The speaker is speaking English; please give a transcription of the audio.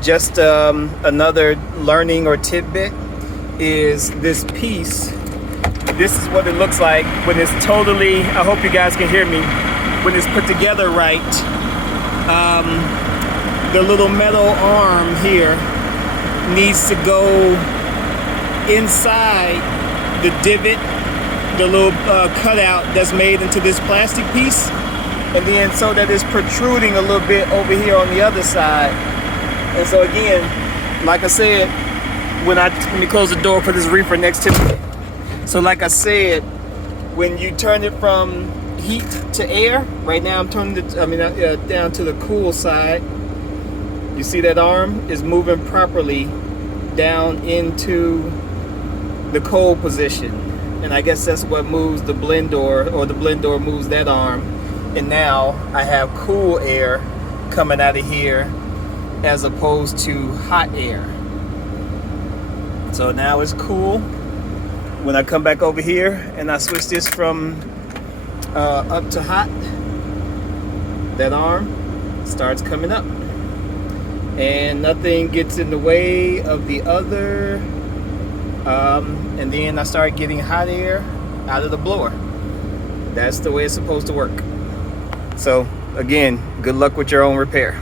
Just another learning or tidbit is this piece. This is what it looks like when it's totally, I hope you guys can hear me, when it's put together right. The little metal arm here needs to go inside the divot, the little cutout that's made into this plastic piece, and then so that it's protruding a little bit over here on the other side. And so again, like I said, let me close the door for this reefer next to me. So like I said, when you turn it from heat to air, right now I'm turning it, down to the cool side. You see that arm is moving properly down into the cold position. And I guess that's what moves the blend door, or the blend door moves that arm. And now I have cool air coming out of here as opposed to hot air. So now it's cool. When I come back over here and I switch this from up to hot, that arm starts coming up. And nothing gets in the way of the other. And then I start getting hot air out of the blower. That's the way it's supposed to work. So again, good luck with your own repair.